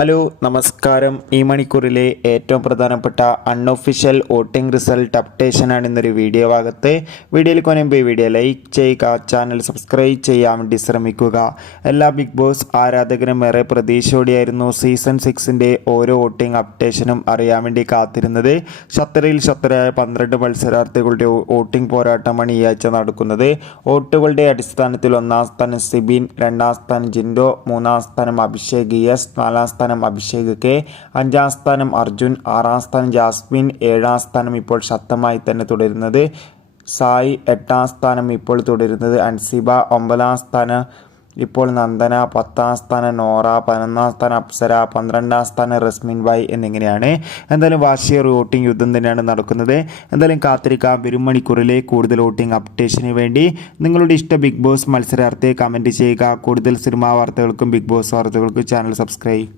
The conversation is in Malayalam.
ഹലോ നമസ്കാരം. ഈ മണിക്കൂറിലെ ഏറ്റവും പ്രധാനപ്പെട്ട അൺഒഫീഷ്യൽ വോട്ടിംഗ് റിസൾട്ട് അപ്ഡേഷനാണ് ഇന്നൊരു വീഡിയോ ഭാഗത്ത്. വീഡിയോയിൽ കൊനുമ്പ് വീഡിയോ ലൈക്ക് ചെയ്യുക, ചാനൽ സബ്സ്ക്രൈബ് ചെയ്യാൻ വേണ്ടി ശ്രമിക്കുക. എല്ലാ ബിഗ് ബോസ് ആരാധകരും ഏറെ പ്രതീക്ഷയോടെയായിരുന്നു സീസൺ 6ൻ്റെ ഓരോ വോട്ടിംഗ് അപ്ഡേഷനും അറിയാൻ വേണ്ടി കാത്തിരുന്നത്. ശക്തരിൽ ശക്തരായ 12 മത്സരാർത്ഥികളുടെ വോട്ടിംഗ് പോരാട്ടമാണ് ഈ ആഴ്ച നടക്കുന്നത്. വോട്ടുകളുടെ അടിസ്ഥാനത്തിൽ 1-ാം സ്ഥാനം സിബിൻ, 2-ാം സ്ഥാനം ജിൻഡോ, 3-ാം സ്ഥാനം അഭിഷേക് എസ്, 4-ാം സ്ഥാനം അഭിഷേക് കെ, 5-ാം സ്ഥാനം അർജുൻ, 6-ാം സ്ഥാനം ജാസ്മിൻ, 7-ാം സ്ഥാനം ഇപ്പോൾ ശക്തമായി തന്നെ തുടരുന്നത് സായി, 8-ാം സ്ഥാനം ഇപ്പോൾ തുടരുന്നത് അൻസിബ, 9-ാം സ്ഥാനം ഇപ്പോൾ നന്ദന, 10-ാം സ്ഥാനം നോറ, 11-ാം സ്ഥാനം അപ്സര, 12-ാം സ്ഥാനം റസ്മിൻ ബായ് എന്നിങ്ങനെയാണ്. എന്തായാലും വാശിയേറിയ വോട്ടിംഗ് യുദ്ധം തന്നെയാണ് നടക്കുന്നത്. എന്തായാലും കാത്തിരിക്കാം വരും മണിക്കൂറിലെ കൂടുതൽ വോട്ടിംഗ് അപ്ഡേഷന് വേണ്ടി. നിങ്ങളുടെ ഇഷ്ട ബിഗ് ബോസ് മത്സരാർത്ഥിയെ കമൻറ്റ് ചെയ്യുക. കൂടുതൽ സിനിമാ വാർത്തകൾക്കും ബിഗ് ബോസ് വാർത്തകൾക്കും ചാനൽ സബ്സ്ക്രൈബ്